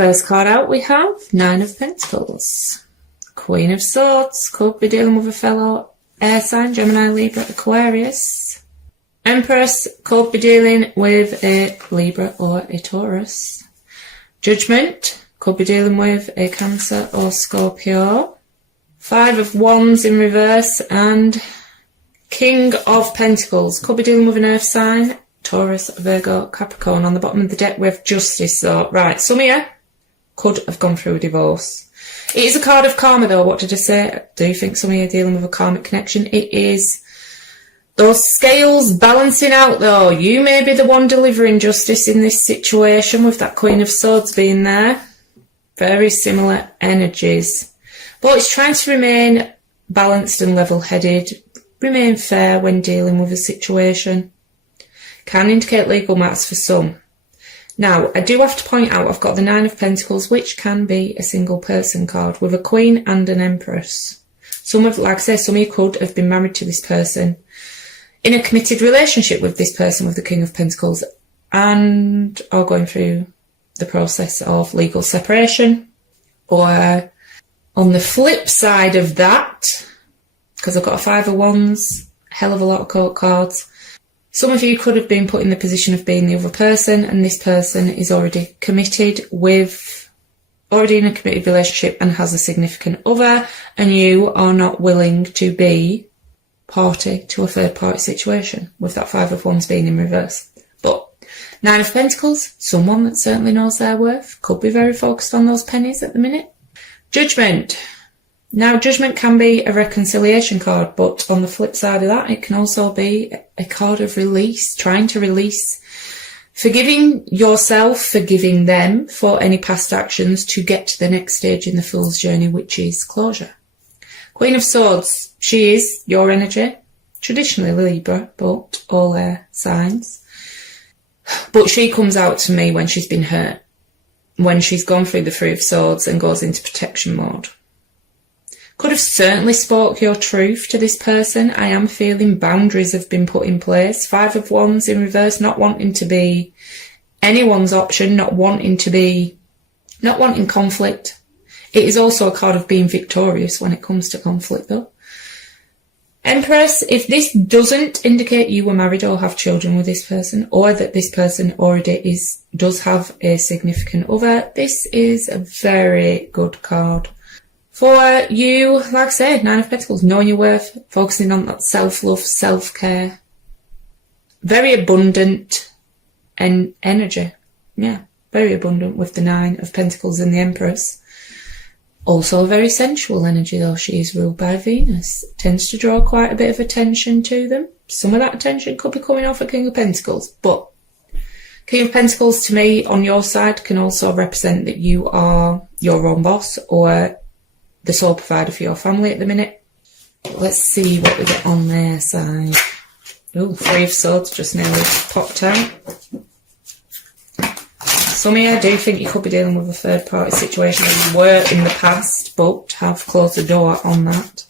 First card out we have Nine of Pentacles. Queen of Swords, could be dealing with a fellow air sign, Gemini, Libra, Aquarius. Empress, could be dealing with a Libra or a Taurus. Judgment, could be dealing with a Cancer or Scorpio. Five of Wands in reverse, and King of Pentacles, could be dealing with an earth sign, Taurus, Virgo, Capricorn. On the bottom of the deck we have Justice. So, right, some of you could have gone through a divorce. It is a card of karma though. What did I say? I do think some of you are dealing with a karmic connection. It is those scales balancing out though. You may be the one delivering justice in this situation with that Queen of Swords being there. Very similar energies. But it's trying to remain balanced and level-headed. Remain fair when dealing with a situation. Can indicate legal matters for some. Now, I do have to point out I've got the Nine of Pentacles, which can be a single person card with a Queen and an Empress. Some of, like I say, some of you could have been married to this person, in a committed relationship with this person with the King of Pentacles, and are going through the process of legal separation. Or on the flip side of that, because I've got a Five of Wands, hell of a lot of court cards, some of you could have been put in the position of being the other person, and this person is already committed already in a committed relationship and has a significant other, and you are not willing to be party to a third party situation, with that Five of Wands being in reverse. But Nine of Pentacles, someone that certainly knows their worth, could be very focused on those pennies at the minute. Judgment. Now, Judgment can be a reconciliation card, but on the flip side of that, it can also be a card of release, trying to release, forgiving yourself, forgiving them for any past actions to get to the next stage in the Fool's journey, which is closure. Queen of Swords, she is your energy, traditionally Libra, but all air signs. But she comes out to me when she's been hurt, when she's gone through the Three of Swords and goes into protection mode. Could have certainly spoke your truth to this person. I am feeling boundaries have been put in place. Five of Wands in reverse, not wanting to be anyone's option, not wanting conflict. It is also a card of being victorious when it comes to conflict though. Empress, if this doesn't indicate you were married or have children with this person, or that this person already does have a significant other, this is a very good card. For you, like I said, Nine of Pentacles, knowing your worth, focusing on that self-love, self-care. Very abundant and energy. Yeah, very abundant with the Nine of Pentacles and the Empress. Also a very sensual energy though. She is ruled by Venus. Tends to draw quite a bit of attention to them. Some of that attention could be coming off a King of Pentacles. But King of Pentacles to me on your side can also represent that you are your own boss or the sole provider for your family at the minute. Let's see what we get on their side. Oh, Three of Swords just nearly popped out. Some of you do think you could be dealing with a third party situation, or you were in the past, but have closed the door on that.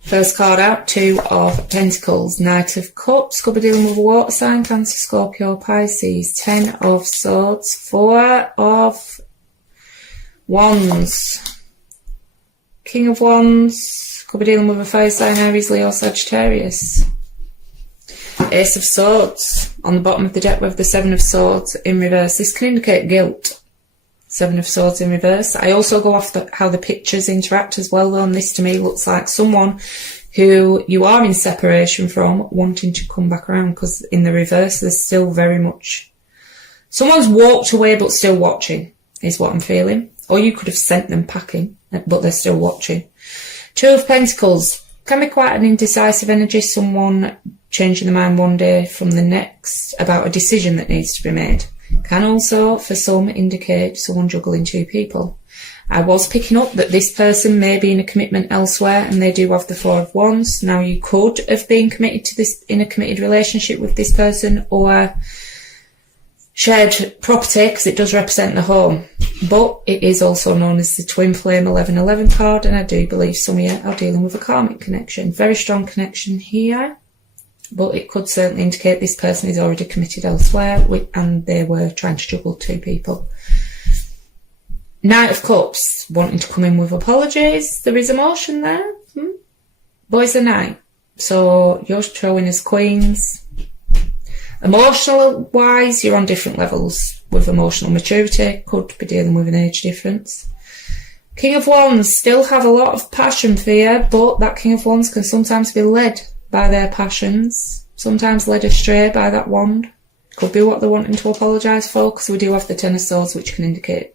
First card out, Two of Pentacles, Knight of Cups, could be dealing with a water sign, Cancer, Scorpio, Pisces. Ten of Swords, Four of Wands, King of Wands, could be dealing with a fire sign, Aries, Leo, Sagittarius. Ace of Swords, on the bottom of the deck with the Seven of Swords in reverse. This can indicate guilt. Seven of Swords in reverse. I also go off how the pictures interact as well, though, and this to me looks like someone who you are in separation from wanting to come back around, because in the reverse there's still very much... Someone's walked away but still watching, is what I'm feeling. Or you could have sent them packing, but they're still watching. Two of Pentacles can be quite an indecisive energy, someone changing their mind one day from the next about a decision that needs to be made. Can also, for some, indicate someone juggling two people. I was picking up that this person may be in a commitment elsewhere, and they do have the Four of Wands. Now, you could have been committed to this, in a committed relationship with this person, or shared property, because it does represent the home, but it is also known as the twin flame 1111 card, and I do believe some of you are dealing with a karmic connection. Very strong connection here, but it could certainly indicate this person is already committed elsewhere and they were trying to juggle two people. Knight of Cups, wanting to come in with apologies. There is emotion there. But it's a knight, so you're showing as queens. Emotional wise, you're on different levels with emotional maturity. Could be dealing with an age difference. King of Wands still have a lot of passion for you, but that King of Wands can sometimes be led by their passions, sometimes led astray by that wand. Could be what they're wanting to apologise for, because we do have the Ten of Swords, which can indicate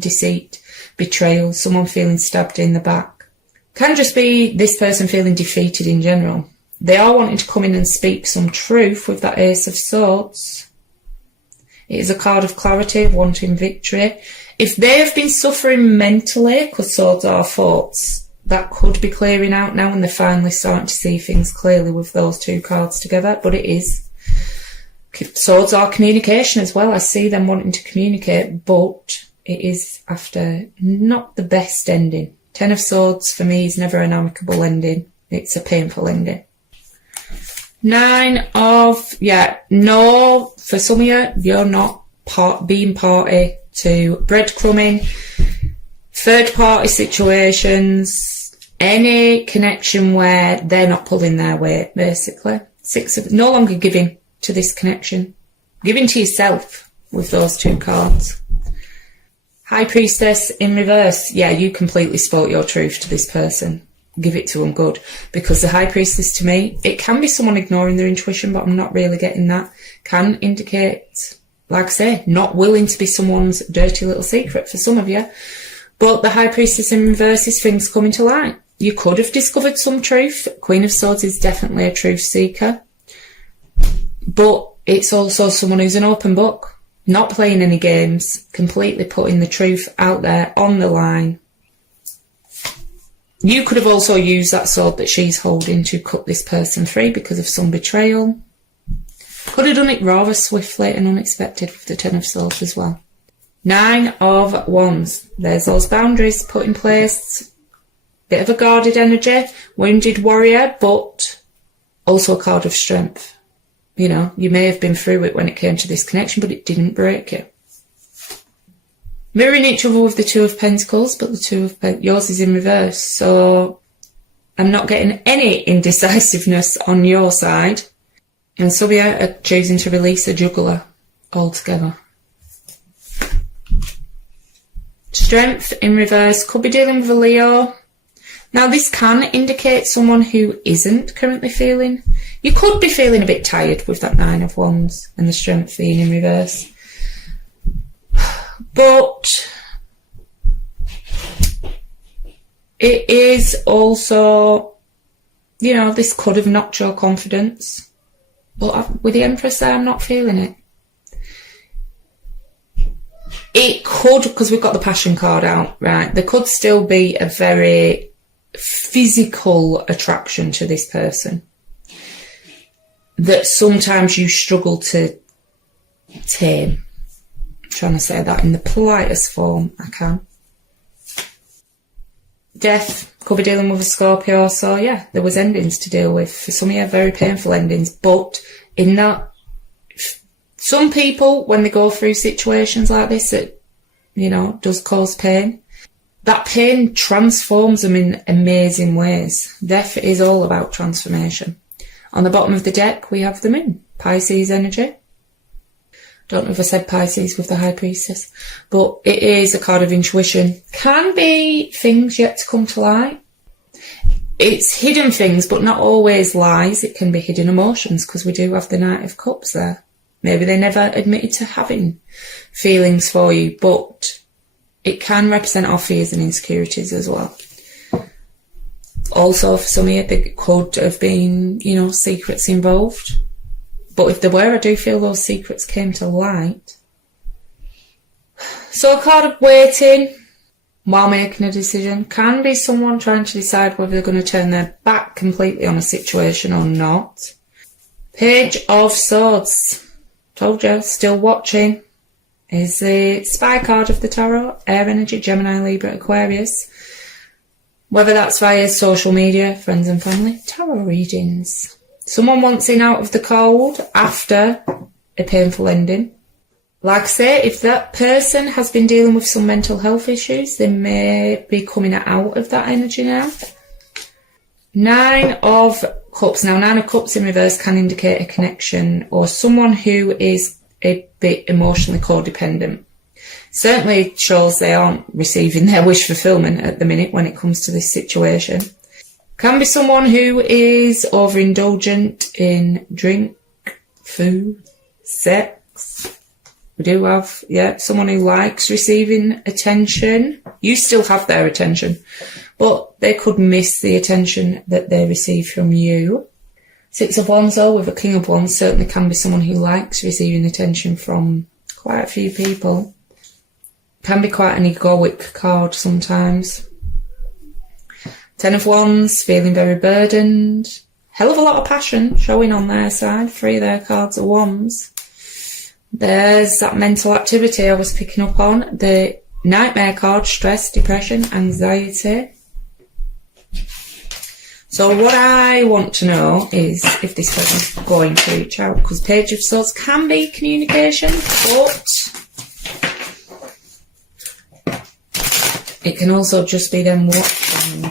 deceit, betrayal, someone feeling stabbed in the back. Can just be this person feeling defeated in general. They are wanting to come in and speak some truth with that Ace of Swords. It is a card of clarity, wanting victory. If they have been suffering mentally, because swords are thoughts, that could be clearing out now, and they're finally starting to see things clearly with those two cards together. But it is. Swords are communication as well. I see them wanting to communicate, but it is after not the best ending. Ten of Swords for me is never an amicable ending. It's a painful ending. Nine of, no, for some of you, you're not being party to breadcrumbing, third party situations, any connection where they're not pulling their weight, basically. No longer giving to this connection. Giving to yourself with those two cards. High Priestess in reverse. Yeah, you completely spoke your truth to this person. Give it to them good, because the High Priestess, to me, it can be someone ignoring their intuition, but I'm not really getting that. Can indicate, like I say, not willing to be someone's dirty little secret for some of you. But the High Priestess in reverse is things coming to light. You could have discovered some truth. Queen of Swords is definitely a truth seeker, but it's also someone who's an open book, not playing any games, completely putting the truth out there on the line. You could have also used that sword that she's holding to cut this person free because of some betrayal. Could have done it rather swiftly and unexpected with the Ten of Swords as well. Nine of Wands. There's those boundaries put in place. Bit of a guarded energy. Wounded warrior, but also a card of strength. You know, you may have been through it when it came to this connection, but it didn't break you. Mirroring each other with the Two of Pentacles, but the Two of yours is in reverse, so I'm not getting any indecisiveness on your side. And some of you are choosing to release a juggler altogether. Strength in reverse, could be dealing with a Leo. Now this can indicate someone who isn't currently feeling. You could be feeling a bit tired with that Nine of Wands and the Strength being in reverse. But it is also, you know, this could have knocked your confidence. But with the Empress there, I'm not feeling it. It could, because we've got the Passion card out, right? There could still be a very physical attraction to this person that sometimes you struggle to tame. Trying to say that in the politest form I can. Death, could be dealing with a Scorpio, so yeah, there was endings to deal with. For some of you, very painful endings, but in that, some people, when they go through situations like this, it, you know, does cause pain. That pain transforms them in amazing ways. Death is all about transformation. On the bottom of the deck, we have the Moon, Pisces energy. Don't know if I said Pisces with the High Priestess, but it is a card of intuition. Can be things yet to come to light. It's hidden things, but not always lies. It can be hidden emotions, because we do have the Knight of Cups there. Maybe they never admitted to having feelings for you, but it can represent our fears and insecurities as well. Also, for some of you, there could have been, you know, secrets involved. But if there were, I do feel those secrets came to light. So a card of waiting while making a decision can be someone trying to decide whether they're going to turn their back completely on a situation or not. Page of Swords. Told you, still watching. Is the spy card of the tarot, air energy, Gemini, Libra, Aquarius. Whether that's via social media, friends and family, tarot readings. Someone wants in out of the cold after a painful ending. Like I say, if that person has been dealing with some mental health issues, they may be coming out of that energy now. 9 of Cups. Now, 9 of Cups in reverse can indicate a connection or someone who is a bit emotionally codependent. Certainly shows they aren't receiving their wish fulfillment at the minute when it comes to this situation. Can be someone who is overindulgent in drink, food, sex. We do have, someone who likes receiving attention. You still have their attention, but they could miss the attention that they receive from you. 6 of Wands, though, with a King of Wands, certainly can be someone who likes receiving attention from quite a few people. Can be quite an egoic card sometimes. 10 of Wands, feeling very burdened. Hell of a lot of passion showing on their side. 3 of their cards are Wands. There's that mental activity I was picking up on. The Nightmare card, stress, depression, anxiety. So what I want to know is if this person's going to reach out, because Page of Swords can be communication, but it can also just be them watching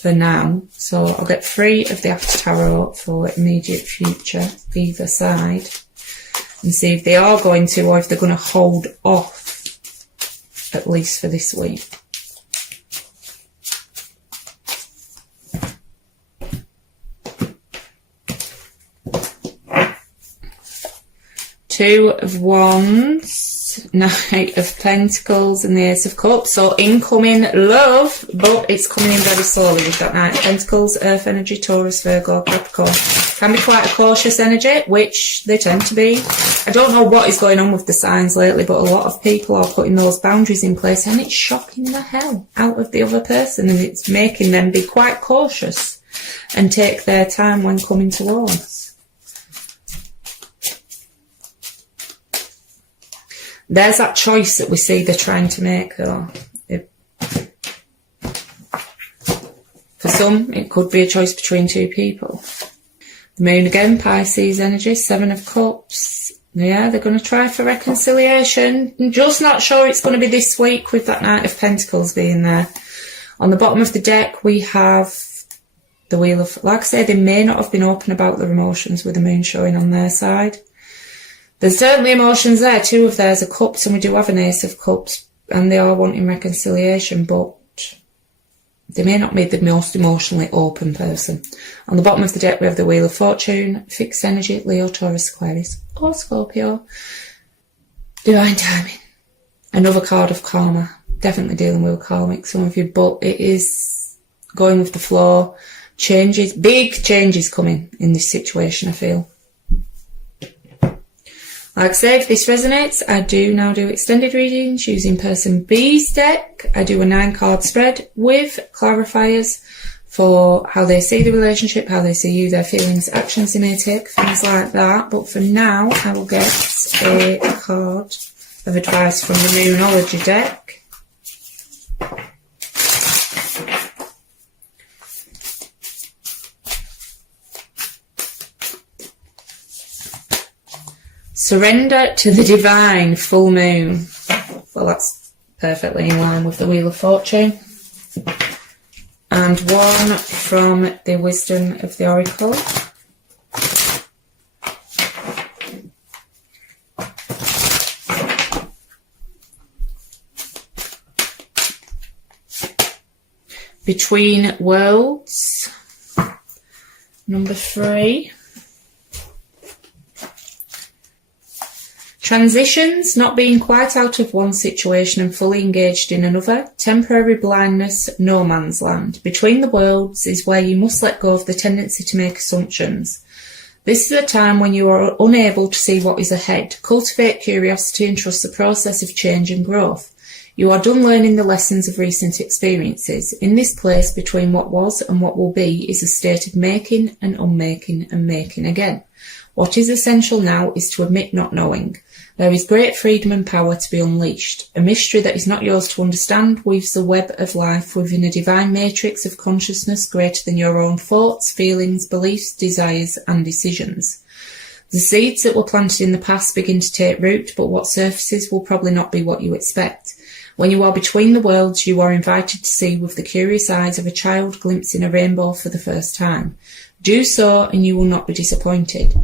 for now. So I'll get 3 of the After Tarot for immediate future, either side, and see if they are going to or if they're going to hold off, at least for this week. Two of Wands, Knight of Pentacles and the Ace of Cups. So incoming love, but it's coming in very slowly with that Knight of Pentacles, Earth energy, Taurus, Virgo, Capricorn. Can be quite a cautious energy, which they tend to be. I don't know what is going on with the signs lately, but a lot of people are putting those boundaries in place and it's shocking the hell out of the other person and it's making them be quite cautious and take their time when coming towards. There's that choice that we see they're trying to make, though. For some, it could be a choice between 2 people. The Moon again, Pisces energy, 7 of Cups. Yeah, they're going to try for reconciliation. I'm just not sure it's going to be this week with that Knight of Pentacles being there. On the bottom of the deck, we have the Wheel of... Like I say, they may not have been open about their emotions with the Moon showing on their side. There's certainly emotions there. 2 of theirs are Cups and we do have an Ace of Cups and they are wanting reconciliation, but they may not be the most emotionally open person. On the bottom of the deck we have the Wheel of Fortune, fixed energy, Leo, Taurus, Aquarius or Scorpio. Divine timing. Another card of karma. Definitely dealing with karmic, some of you, but it is going with the flow. Changes, big changes coming in this situation, I feel. Like I say, if this resonates, I do now do extended readings using Person B's deck. I do a 9-card spread with clarifiers for how they see the relationship, how they see you, their feelings, actions they may take, things like that. But for now, I will get a card of advice from the Moonology deck. Surrender to the divine, full moon. Well, that's perfectly in line with the Wheel of Fortune. And one from the Wisdom of the Oracle. Between Worlds, number 3. Transitions, not being quite out of one situation and fully engaged in another. Temporary blindness, no man's land. Between the worlds is where you must let go of the tendency to make assumptions. This is a time when you are unable to see what is ahead. Cultivate curiosity and trust the process of change and growth. You are done learning the lessons of recent experiences. In this place between what was and what will be is a state of making and unmaking and making again. What is essential now is to admit not knowing. There is great freedom and power to be unleashed. A mystery that is not yours to understand weaves the web of life within a divine matrix of consciousness greater than your own thoughts, feelings, beliefs, desires, and decisions. The seeds that were planted in the past begin to take root, but what surfaces will probably not be what you expect. When you are between the worlds, you are invited to see with the curious eyes of a child glimpsing a rainbow for the first time. Do so, and you will not be disappointed.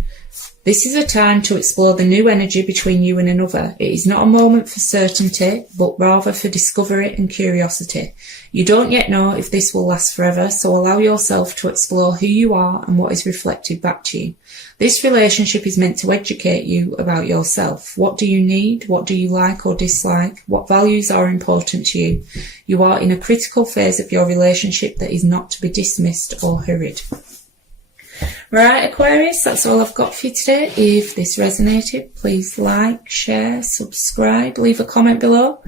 This is a time to explore the new energy between you and another. It is not a moment for certainty, but rather for discovery and curiosity. You don't yet know if this will last forever, so allow yourself to explore who you are and what is reflected back to you. This relationship is meant to educate you about yourself. What do you need? What do you like or dislike? What values are important to you? You are in a critical phase of your relationship that is not to be dismissed or hurried. Right, Aquarius, that's all I've got for you today. If this resonated, please like, share, subscribe, leave a comment below.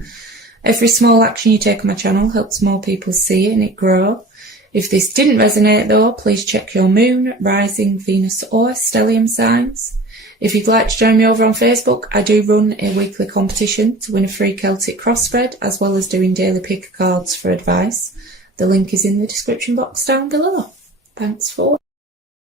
Every small action you take on my channel helps more people see it and it grow. If this didn't resonate though, please check your moon, rising, Venus or stellium signs. If you'd like to join me over on Facebook, I do run a weekly competition to win a free Celtic cross spread, as well as doing daily pick cards for advice. The link is in the description box down below. Thanks for watching.